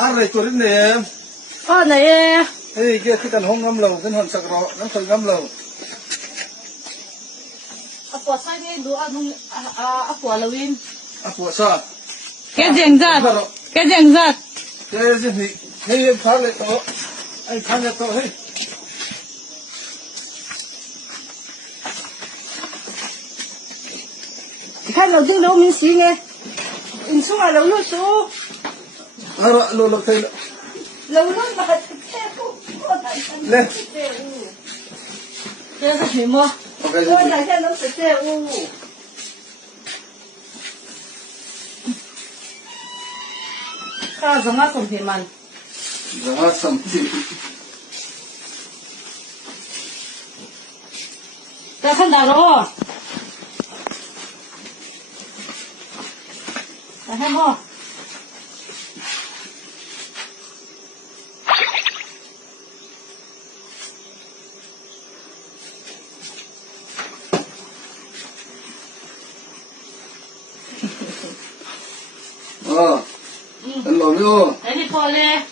อะไรตัวนี้เนี่ยไหนเฮ้ยเกี่ยวกับการห้องน้ำเราเป็นห้องสักรอน้ำเคยน้ำเราปวดไส้ไม่ดูปวดละวินปวดซะแกเจียงจัดแกเจียงจัดเฮ้ยสิเฮ้ยพันเลยโตไอ้พันเลยโตเฮ้ย看老丁老明星哎，你说话老路数，老可以了，老路嘛太不，来，这是什么？我两天能吃这屋。什么东西嘛？什么东西？再看哪个？来看不？很老溜。哎，你跑嘞？